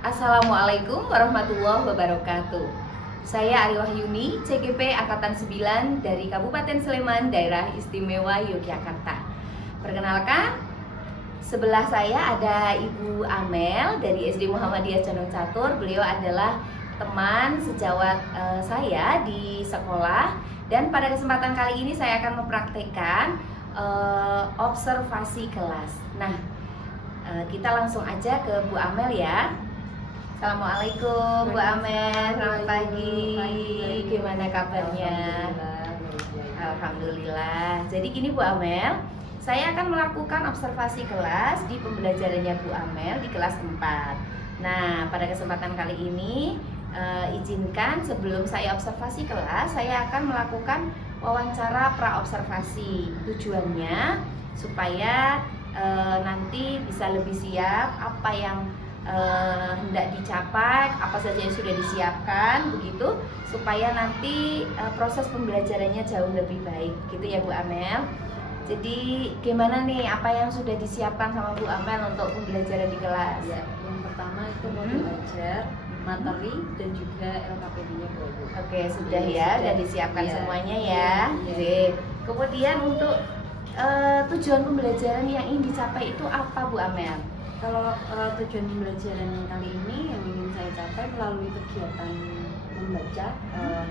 Assalamualaikum warahmatullahi wabarakatuh. Saya Ari Wahyuni, CGP Angkatan 9 dari Kabupaten Sleman, Daerah Istimewa Yogyakarta. Perkenalkan, sebelah saya ada Ibu Amel dari SD Muhammadiyah Condong Catur. Beliau adalah teman sejawat saya di sekolah, dan pada kesempatan kali ini saya akan mempraktekkan observasi kelas. Nah, kita langsung aja ke Bu Amel ya. Assalamualaikum Bu Amel, selamat pagi. Gimana kabarnya? Alhamdulillah. Jadi gini Bu Amel, saya akan melakukan observasi kelas di pembelajarannya Bu Amel di kelas 4. Nah, pada kesempatan kali ini izinkan sebelum saya observasi kelas, saya akan melakukan wawancara pra-observasi. Tujuannya supaya nanti bisa lebih siap apa yang hendak dicapai, apa saja yang sudah disiapkan, begitu supaya nanti proses pembelajarannya jauh lebih baik, gitu ya Bu Amel. Jadi gimana nih, apa yang sudah disiapkan sama Bu Amel untuk pembelajaran di kelas? Ya, yang pertama itu modul ajar, materi dan juga LKPD-nya Bu. Oke, sudah ya, sudah disiapkan semuanya ya. Oke. Kemudian untuk tujuan pembelajaran yang ingin dicapai itu apa Bu Amel? Kalau tujuan pembelajaran yang kali ini yang ingin saya capai melalui kegiatan membaca,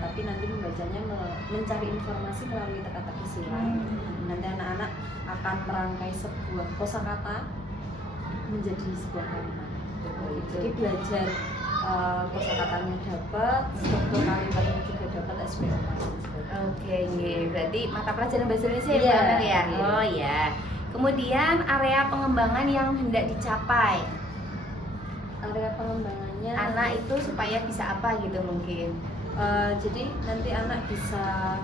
tapi nanti membacanya mencari informasi melalui teka-teki silang. Nanti anak-anak akan merangkai sebuah kosakata menjadi sebuah kalimat. Jadi belajar kosakatanya dapat, struktur kalimatnya juga dapat, SPO. Oke, berarti mata pelajaran bahasa Indonesia ya Bu Amel ya? Oh ya. Kemudian area pengembangan yang hendak dicapai. Area pengembangannya anak itu supaya bisa apa gitu mungkin. Jadi nanti anak bisa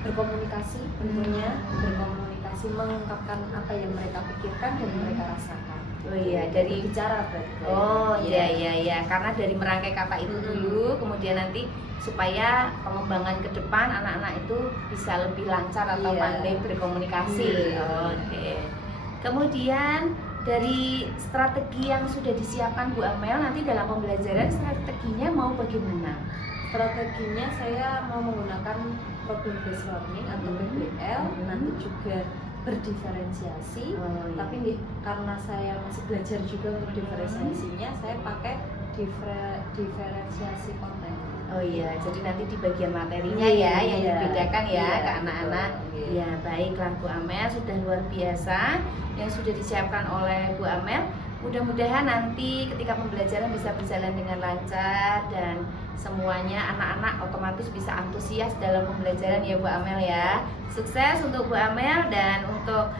berkomunikasi, tentunya berkomunikasi, mengungkapkan apa yang mereka pikirkan dan mereka rasakan. Oh iya, dari bicara berarti. Oh iya, karena dari merangkai kata itu dulu, kemudian nanti supaya pengembangan ke depan anak-anak itu bisa lebih lancar atau pandai berkomunikasi. Oke. Kemudian dari strategi yang sudah disiapkan Bu Amel, nanti dalam pembelajaran strateginya mau bagaimana? Strateginya saya mau menggunakan problem based learning atau PBL, nanti juga berdiferensiasi, tapi karena saya masih belajar juga untuk diferensiasinya, saya pakai diferensiasi konten. Oh iya, jadi nanti di bagian materinya ya yang dibedakan ya ke anak-anak. Ya baiklah Bu Amel, sudah luar biasa yang sudah disiapkan oleh Bu Amel. Mudah-mudahan nanti ketika pembelajaran bisa berjalan dengan lancar dan semuanya anak-anak otomatis bisa antusias dalam pembelajaran ya Bu Amel ya. Sukses untuk Bu Amel, dan untuk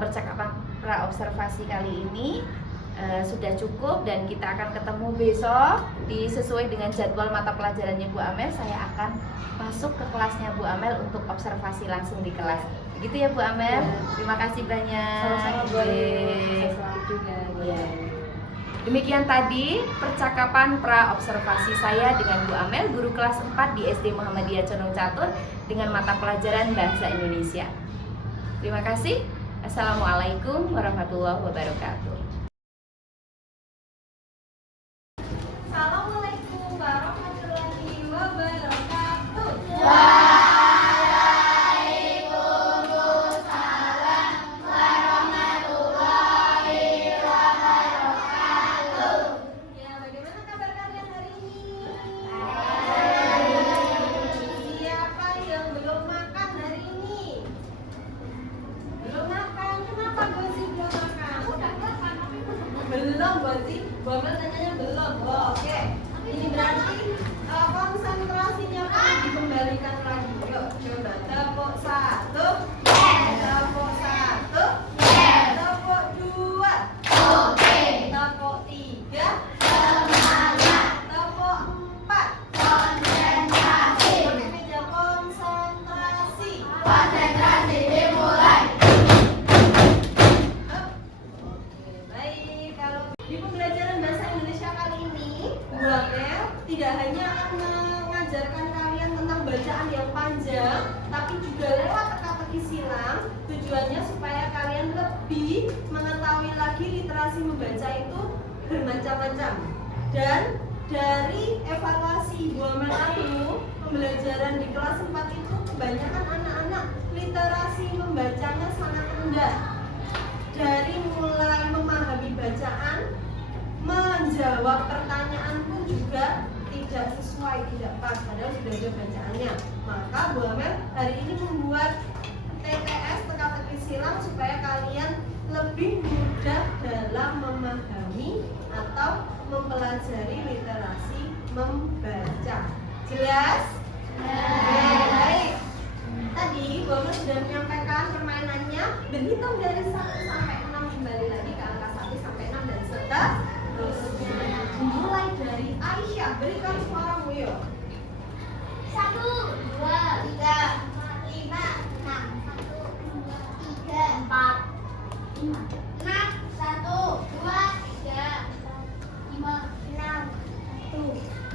percakapan pra-observasi kali ini sudah cukup, dan kita akan ketemu besok sesuai dengan jadwal mata pelajarannya Bu Amel. Saya akan masuk ke kelasnya Bu Amel untuk observasi langsung di kelas. Begitu ya Bu Amel. Terima kasih banyak. Sama-sama Bu. Selamat juga. Demikian tadi percakapan pra-observasi saya dengan Bu Amel, guru kelas 4 di SD Muhammadiyah Condong Catur dengan mata pelajaran Bahasa Indonesia. Terima kasih. Assalamualaikum warahmatullahi wabarakatuh. Assalamualaikum warahmatullahi wabarakatuh. Ya, bagaimana kabar kalian hari ini? Siapa yang belum makan hari ini? Belum makan? Kenapa Gozi belum makan? Udah makan, tapi belum Gozi. Bomel tanyanya belum. Oh, oke. Ini berarti konsentrasinya perlu dikembalikan lagi. Yuk, coba tepuk 1. Tepuk 1. Tepuk 2. Tepuk 3. Tepuk 4. Konsentrasi. Pakai meja konsentrasi. Konsentrasi dimulai. Oke, baik. Kalau di pembelajaran bahasa Indonesia kali ini, Bu Amel tidak hanya akan mengajarkan kalian tentang bacaan yang panjang, tapi juga lewat teka-teki silang. Tujuannya supaya kalian lebih mengetahui lagi literasi membaca itu bermacam-macam. Dan dari evaluasi 2 Mei lalu, pembelajaran di kelas 4 itu kebanyakan anak-anak literasi membacanya sangat rendah. Dari mulai memahami bacaan, menjawab pertanyaan pun juga tidak sesuai, tidak pas, padahal sudah ada bacaannya. Maka Bu Amel hari ini membuat TTS teka-teki silang supaya kalian lebih mudah dalam memahami atau mempelajari literasi membaca. Jelas? Baik. Tadi Bu Amel sudah menyampaikan permainannya, berhitung dari 1 sampai 6, kembali lagi ke angka 1 sampai 6 dan seterusnya. Mulai dari Aisyah, berikan suaramu yuk. 1, 2, 3, 4, 5, 6, 1, 2, 3, 4, 5, 6, 1, 2, 3, 4, 5, 6, 1,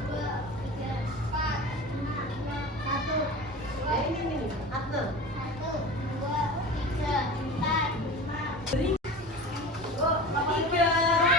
2, 3, 4, 5, 1, 2, Ini Adna. 1, 2, 3, 4, 5. Beri. Oh, 3, 5.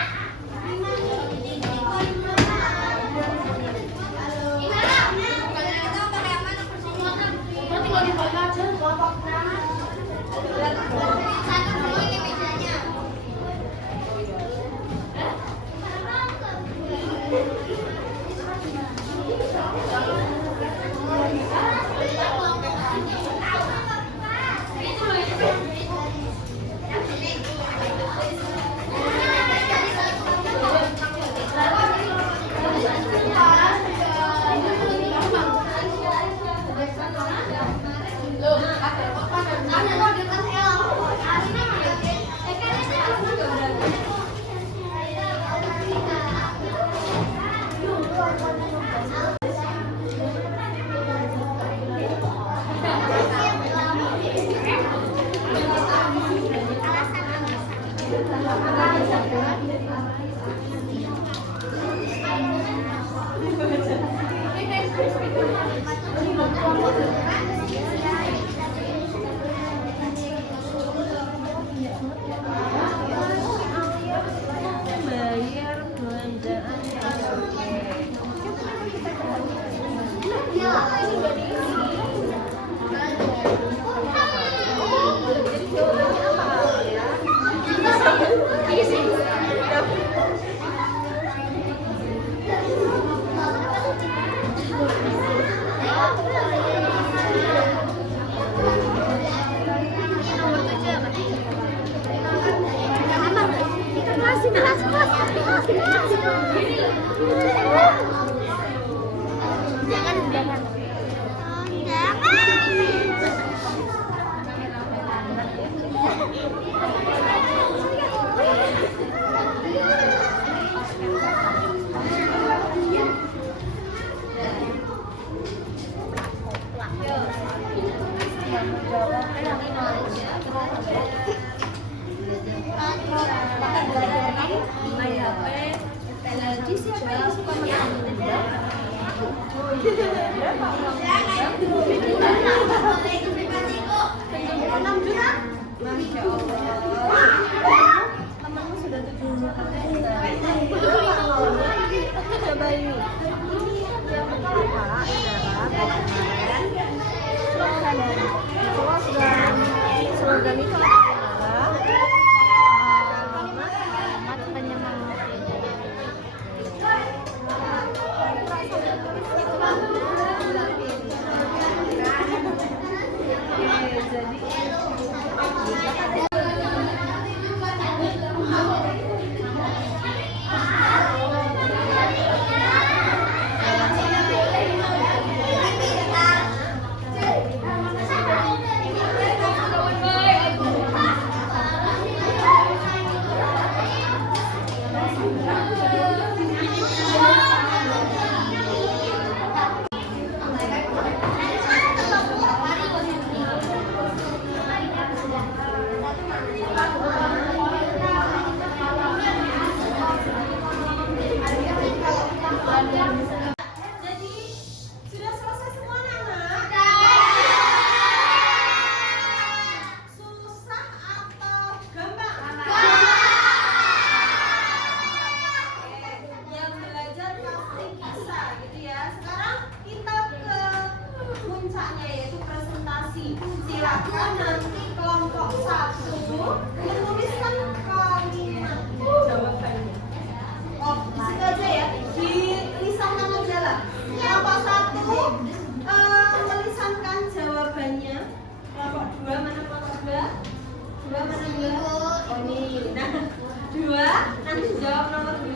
menjawab nomor 2,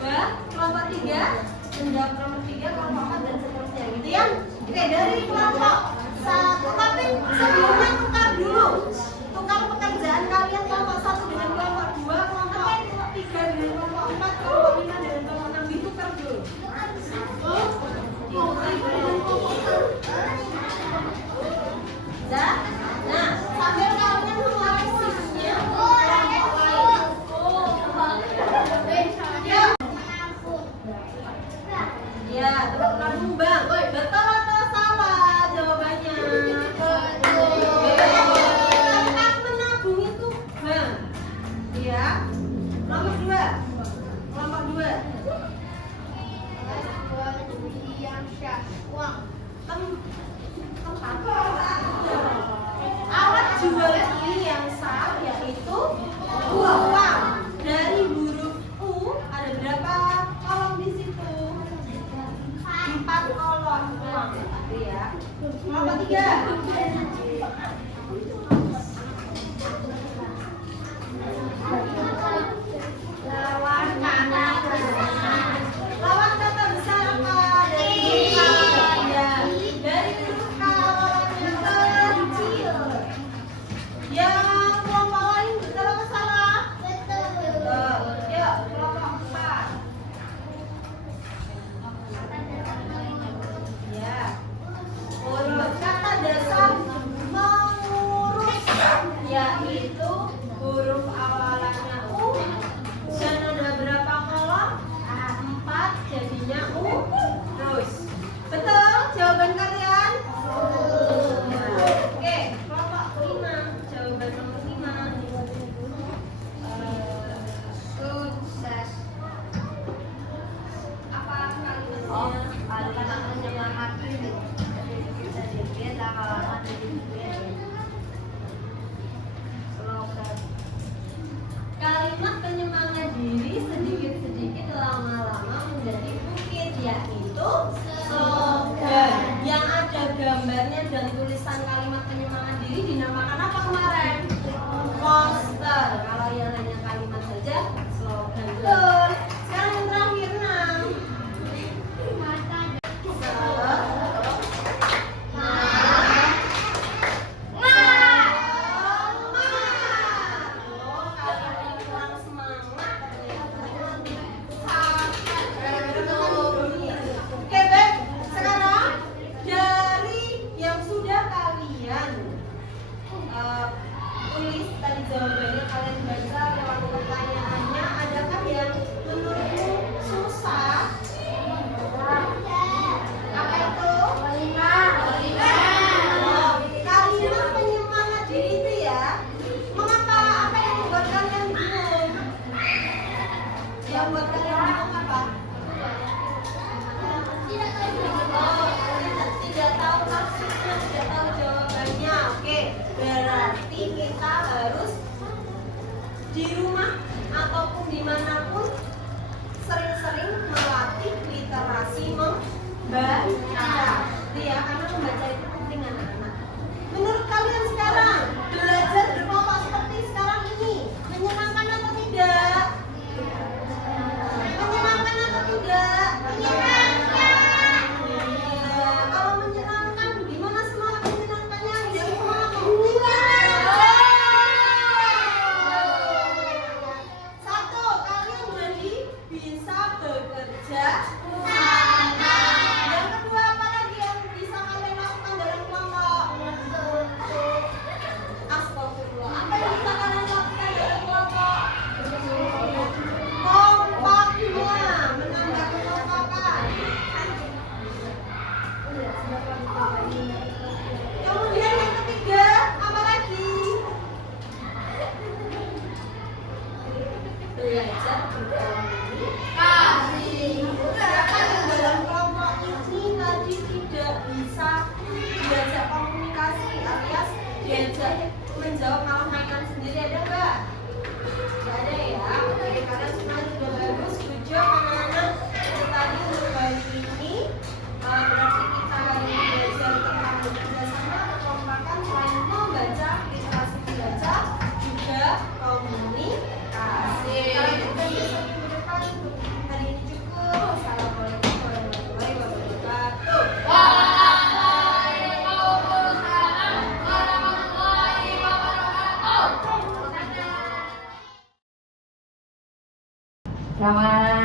kelompok 3 menjawab nomor 3, kelompok 4 dan seterusnya gitu ya. Oke, dari kelompok 1, tapi sebelumnya tukar dulu. Tukar pekerjaan kalian kelompok 1 dengan kelompok 2, kelompok 3 dengan kelompok 4, kelompok 5 dengan kelompok 6 ditukar dulu. Nah, sambil kalian mengulangi shiftnya, ya, teman-teman Bumbang, betul atau salah jawabannya? Tempat menabung itu bank, ya. Nomor 2, kelompok 2. Alat jual beli yang sah yaitu uang. Dari huruf U ada berapa kolom di situ? 4 kolom uang, ya. Kelompok 3. Lawan kata besar. Lawan kata besar apa? Dari huruf K, ya. Dari huruf K yang terkecil. Yang kelompok lain betul atau salah? Betul. Yuk, kelompok 4. Ya. Huruf kata dasar mengurus yaitu huruf awalannya U dan ada berapa kolom? 4, jadinya U terus. Betul jawaban kalian? Oke, kelompok 5, jawaban nomor 5. Sukses. Apa kalimatnya? Kalimat menyemangati. Sedikit lama-lama jadi slogan. Kalimat penyemangat diri sedikit-sedikit lama-lama menjadi bukit, yaitu slogan. Yang ada gambarnya dan tulisan kalimat penyemangat diri dinamakan apa kemarin? Poster. Kalau yang hanya kalimat saja slogan. Betul. Sekarang yang terakhir 6. Oke, baik. Sekarang dari yang sudah kalian tulis tadi jawabannya, kalian baca lewat pertanyaannya, adakah yang menurutmu susah? Apa itu? Kalimat penyemangat diri itu ya. Mengapa? Apa yang membuat kalian bingung? Yang buat kalian bingung apa? Tidak tahu maksudnya, tidak tahu jawabannya. Oke, berarti kita harus di rumah ataupun dimanapun sering-sering melatih literasi membaca. Ya, karena membaca itu penting anak-anak. Menurut kalian sekarang belajar berkelompok seperti sekarang ini menyenangkan atau tidak? Menyenangkan atau tidak? Menyenangkan. Iya. Kalau menyenangkan, gimana semangat menyenangkannya? Yang semangat satu, kalian berani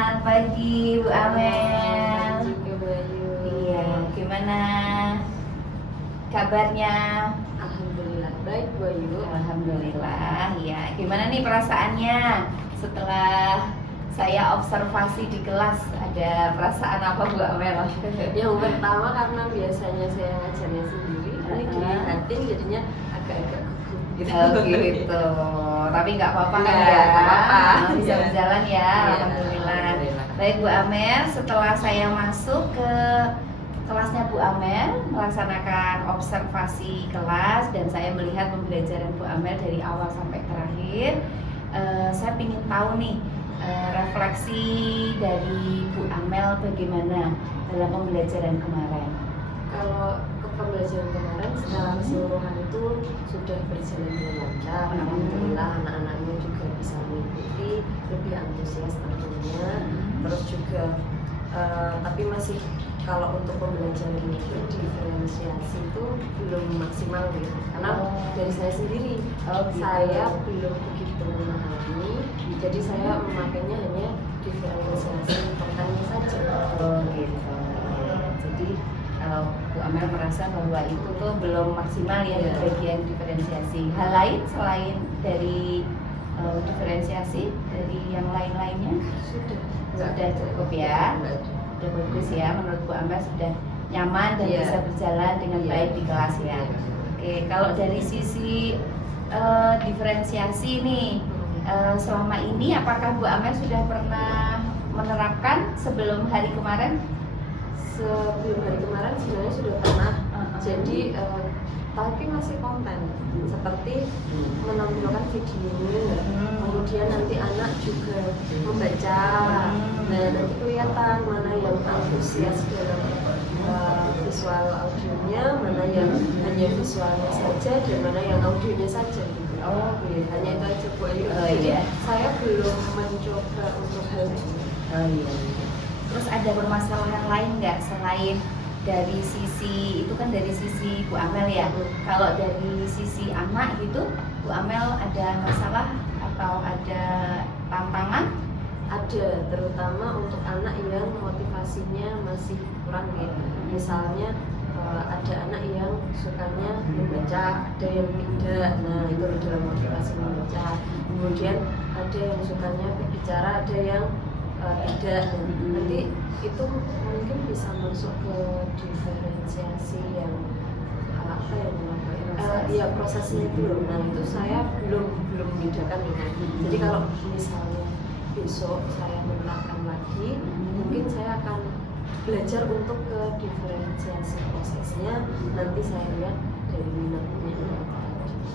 Selamat pagi Bu Amel. Juga Bayu. Iya, gimana kabarnya? Alhamdulillah baik Bayu. Alhamdulillah. Ya, gimana nih perasaannya setelah saya observasi di kelas? Ada perasaan apa Bu Amel? Yang pertama karena biasanya saya ngajarnya sendiri, ini dilihatin jadinya agak-agak gugup gitu. Oh gitu. Tapi nggak apa-apa kan Iya, ya? nggak apa-apa. Bisa Iya. berjalan ya. Iya, Alhamdulillah. alhamdulillah. Baik Bu Amel, setelah saya masuk ke kelasnya Bu Amel, melaksanakan observasi kelas dan saya melihat pembelajaran Bu Amel dari awal sampai terakhir, saya ingin tahu nih refleksi dari Bu Amel bagaimana dalam pembelajaran kemarin. Kalau ke pembelajaran kemarin secara keseluruhan itu sudah berjalan dengan lancar. Alhamdulillah anak-anaknya juga bisa mengikuti, lebih antusias tentunya. Terus juga tapi masih kalau untuk pembelajaran itu diferensiasi itu belum maksimal gitu. Karena dari saya sendiri Gitu. saya belum begitu memahami. Jadi saya memakainya hanya diferensiasi pertanyaan saja. Oh gitu. Jadi Bu Amel merasa bahwa itu tuh belum maksimal ya di Iya. bagian diferensiasi. Hal lain selain dari diferensiasi dari yang lain-lainnya sudah cukup ya. Sudah bagus ya, menurut Bu Amel sudah nyaman dan Iya. bisa berjalan dengan Iya. baik di kelas ya. Oke, kalau dari sisi diferensiasi nih, selama ini apakah Bu Amel sudah pernah menerapkan sebelum hari kemarin? Sebelum hari kemarin sebenarnya sudah pernah. Jadi tapi masih konten seperti menampilkan video, kemudian nanti anak juga membaca. Nah nanti kelihatan mana yang antusias dalam visual audionya, mana yang hanya visualnya saja dan mana yang audionya saja gitu. Oh, gitu. Hanya itu aja Bu Ayu. Oh, Jadi iya. saya belum mencoba untuk hal itu. Oh iya. Terus ada permasalahan lain nggak selain dari sisi itu kan dari sisi Bu Amel ya? Kalau dari sisi anak gitu, Bu Amel ada masalah atau ada tantangan? Ada, terutama untuk anak yang motivasinya masih kurang ya. Misalnya ada anak yang sukanya membaca, ada yang tidak. Nah itu dalam motivasi membaca. Kemudian ada yang sukanya berbicara, ada yang tidak. Nanti itu mungkin bisa masuk ke diferensiasi yang apa ya ya prosesnya itu loh. Nah itu saya belum membedakan ini. Jadi kalau misalnya besok saya menerapkan lagi, mungkin saya akan belajar untuk ke diferensiasi prosesnya. Nanti saya lihat dari minatnya.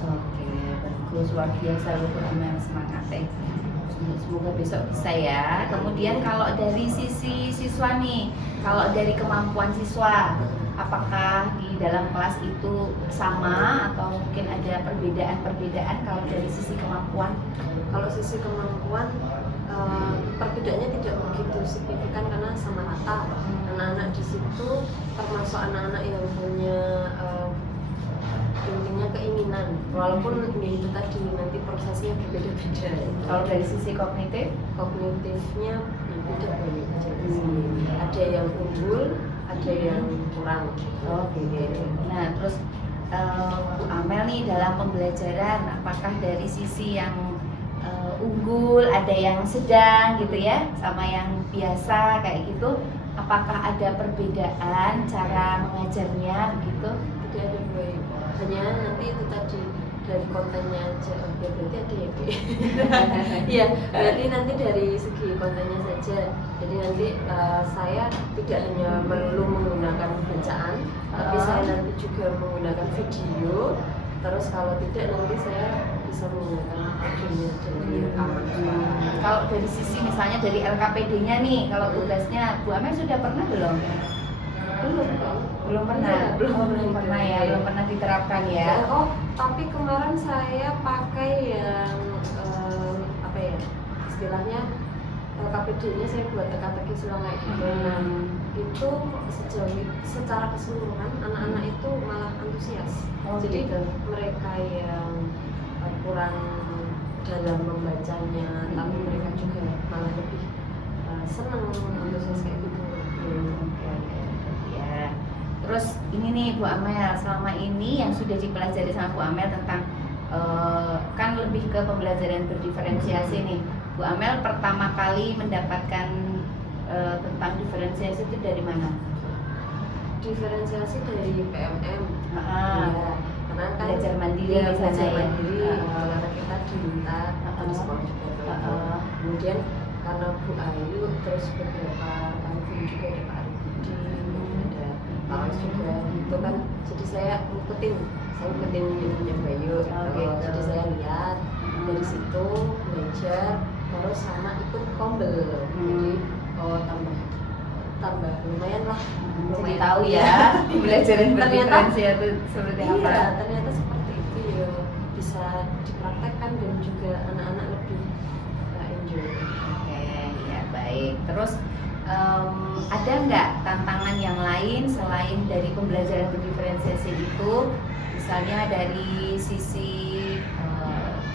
Oke, bagus, luar biasa Bu Amel, semangat ya. Semoga besok bisa ya. Kemudian kalau dari sisi siswa nih, kalau dari kemampuan siswa, apakah di dalam kelas itu sama atau mungkin ada perbedaan kalau dari sisi kemampuan? Kalau sisi kemampuan perbedaannya tidak begitu signifikan karena sama rata. Anak-anak di situ termasuk anak-anak yang punya intinya keinginan, walaupun ya itu tadi nanti prosesnya berbeda-beda. Kalau dari sisi Kognitifnya beda banyak. Ada yang unggul, ada yang kurang. Oke. Nah, terus Bu Amel nih dalam pembelajaran, apakah dari sisi yang unggul, ada yang sedang gitu ya, sama yang biasa kayak gitu, apakah ada perbedaan cara mengajarnya gitu? Tidak ada baik. Hanya nanti itu tadi dari kontennya aja. Ya berarti ada ya Bu. Iya, berarti nanti dari segi kontennya saja. Jadi nanti saya tidak hanya melulu menggunakan bacaan, tapi saya nanti juga menggunakan video. Terus kalau tidak nanti saya bisa menggunakan audionya dari rekaman. Kalau dari sisi misalnya dari LKPD-nya nih, kalau tugasnya Bu Amel sudah pernah belum? Belum pernah. Belum pernah ya, belum pernah diterapkan ya. Oh, tapi kemarin saya pakai yang apa ya? Istilahnya KPD-nya saya buat teka-teki ulang kayak gitu. Nah, itu secara keseluruhan anak-anak itu malah antusias. Jadi gitu. mereka yang kurang dalam membacanya, tapi mereka juga malah lebih seneng proses kayak gitu. Oke, ya. Terus ini nih Bu Amel, selama ini yang sudah dipelajari sama Bu Amel tentang kan lebih ke pembelajaran berdiferensiasi nih. Bu Amel pertama kali mendapatkan tentang diferensiasi itu dari mana? Diferensiasi dari PMM. Ah, Karena kan belajar mandiri ya, di sana belajar ya? mandiri karena kita diminta di sekolah juga kayak gitu. Kemudian karena Bu Ayu, terus beberapa kali guru juga ada Pak Arifudi, ada Pak Alex juga, itu kan jadi saya ngikutin YouTube-nya Bayu gitu. gitu. Jadi saya lihat dari situ belajar, terus sama ikut kombel. Jadi tambah lumayan lah, Jadi tahu ya pembelajaran berdiferensiasi itu seperti apa? Iya, ternyata seperti itu ya, bisa dipraktekkan dan juga anak-anak lebih enjoy. Oke, ya baik. Terus ada nggak tantangan yang lain selain dari pembelajaran berdiferensiasi itu? Misalnya dari sisi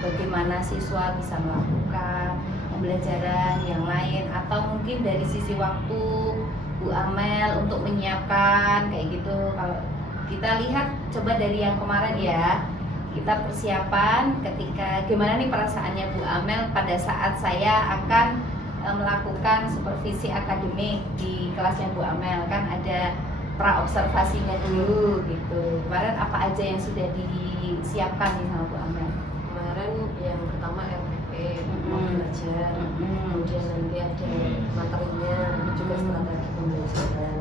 bagaimana siswa bisa melakukan pembelajaran yang lain, atau mungkin dari sisi waktu Bu Amel untuk menyiapkan kayak gitu. Kalau kita lihat coba dari yang kemarin ya, kita persiapan ketika gimana nih perasaannya Bu Amel pada saat saya akan melakukan supervisi akademik di kelasnya Bu Amel, kan ada pra observasinya dulu gitu. Kemarin apa aja yang sudah disiapkan nih sama Bu Amel? Kemarin yang pertama RPP mau belajar, kemudian nanti ada materinya, juga strategi pembelajaran.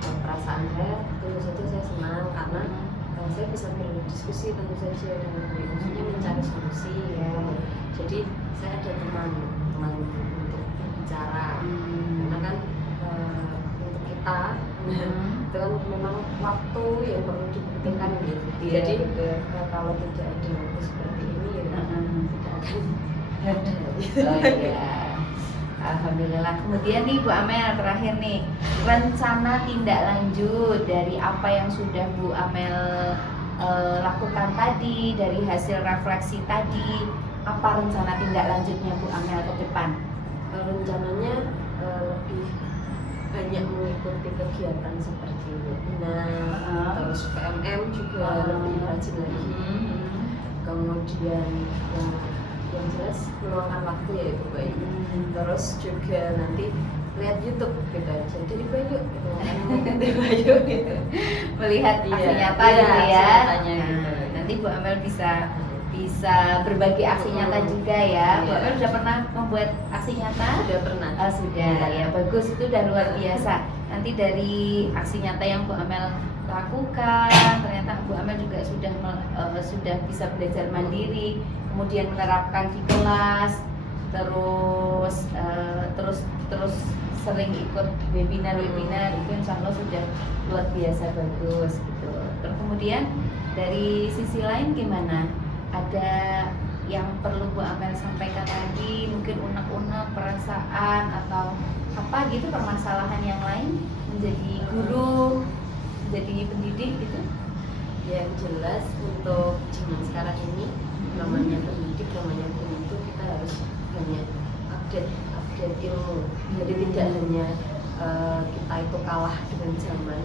Perasaan saya tentu saja saya senang karena saya bisa berdiskusi tentu saja dengan guru, maksudnya mencari solusi ya. Jadi saya ada teman untuk bicara, karena kan untuk kita itu kan memang waktu yang perlu dibuktikan gitu. Iya, Jadi betul. kalau tidak ada waktu seperti ini ya tidak akan ada. Oh iya, alhamdulillah. Kemudian nih Bu Amel, terakhir nih, rencana tindak lanjut dari apa yang sudah Bu Amel lakukan tadi, dari hasil refleksi tadi, apa rencana tindak lanjutnya Bu Amel ke depan? Rencananya lebih banyak mengikuti kegiatan seperti webinar, terus PMM juga lebih rajin lagi. Kemudian yang jelas meluangkan waktu ya itu baik. Terus juga nanti lihat YouTube gitu aja, jadi Bayu gitu, mengikuti Bayu gitu. Melihat aksi nyata Iya, gitu ya. aksi nyatanya Nah, gitu. nanti Bu Amel bisa berbagi aksi nyata juga ya. Bu Iya. Amel sudah pernah membuat aksi nyata? Sudah pernah. Sudah ya, bagus, itu udah luar biasa. Nanti dari aksi nyata yang Bu Amel lakukan, ternyata Bu Amel juga sudah bisa belajar mandiri, kemudian menerapkan di kelas, terus sering ikut webinar itu insya Allah sudah luar biasa bagus gitu. Terus kemudian dari sisi lain gimana? Ada yang perlu Bu Amel sampaikan lagi, mungkin unek-unek perasaan atau apa gitu, permasalahan yang lain menjadi guru, menjadi pendidik gitu? Yang jelas untuk zaman sekarang ini namanya pendidik, namanya guru itu kita harus banyak update ilmu. Jadi tidak hanya kita itu kalah dengan zaman,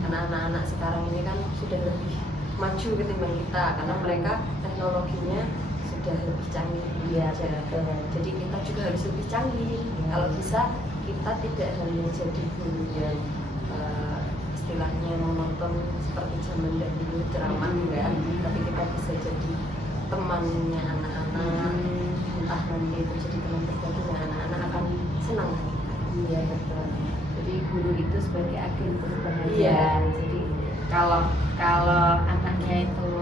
karena anak-anak sekarang ini kan sudah lebih maju ketimbang kita, karena mereka teknologinya sudah lebih canggih. Iya, jadi kita juga harus lebih canggih. Kalau bisa kita tidak hanya jadi guru yang istilahnya menonton seperti zaman dahulu ceramah kan, tapi kita bisa jadi temannya anak-anak. Entah nanti itu jadi teman berbagi, anak-anak akan senang. Iya betul. Jadi guru itu sebagai agen perubahan. Iya. Jadi kalau anaknya itu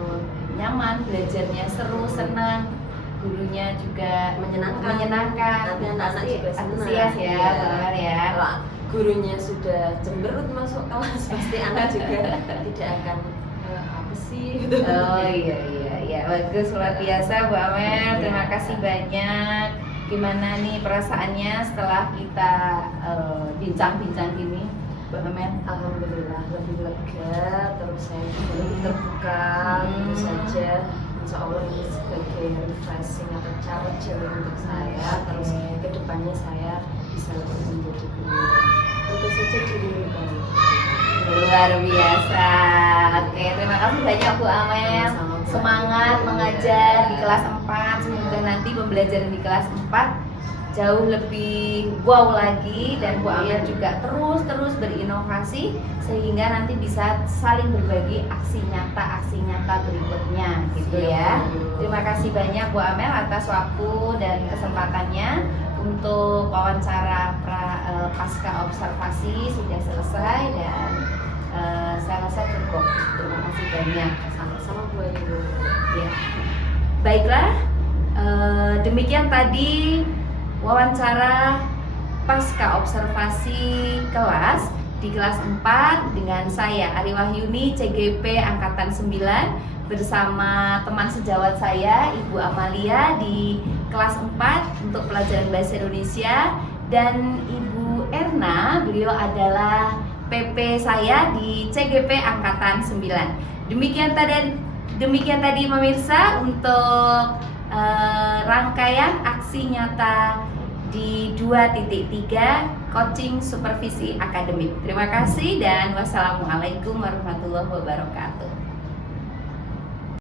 nyaman, belajarnya seru, senang, gurunya juga menyenangkan. nanti anak-anak juga senang. antusias ya, Iya. benar ya. Kalau gurunya sudah cemberut masuk kelas, pasti anak juga tidak akan apa sih gitu. Oh iya, bagus, luar biasa Bu Amel. Terima kasih banyak. Gimana nih perasaannya setelah kita bincang-bincang gini, Bu Amel? Alhamdulillah lebih lega, terus saya juga lebih terbuka. Tentu saja insya Allah ini sebagai refreshing atau charge untuk saya. Terus kedepannya saya bisa menjadi guru. Tentu saja diri kami. Luar biasa. Oke, terima kasih banyak Bu Amel. Sama-sama, Bu. Semangat mengajar di kelas 4. Semoga nanti pembelajaran di kelas 4 jauh lebih wow lagi, dan Bu Amel juga terus berinovasi sehingga nanti bisa saling berbagi aksi nyata berikutnya gitu ya. Terima kasih banyak Bu Amel atas waktu dan kesempatannya untuk wawancara pasca observasi sudah selesai, dan saya rasa cukup. Terima kasih banyak. Sama-sama Bu Ibu. Ya. Baiklah, demikian tadi wawancara pasca observasi kelas di kelas 4 dengan saya Ari Wahyuni, CGP Angkatan 9, bersama teman sejawat saya Ibu Amalia di kelas 4 untuk pelajaran Bahasa Indonesia, dan Ibu Erna, beliau adalah PP saya di CGP Angkatan 9. Demikian tadi pemirsa untuk rangkaian aksi nyata di 2.3 coaching supervisi akademik. Terima kasih dan wassalamualaikum warahmatullahi wabarakatuh.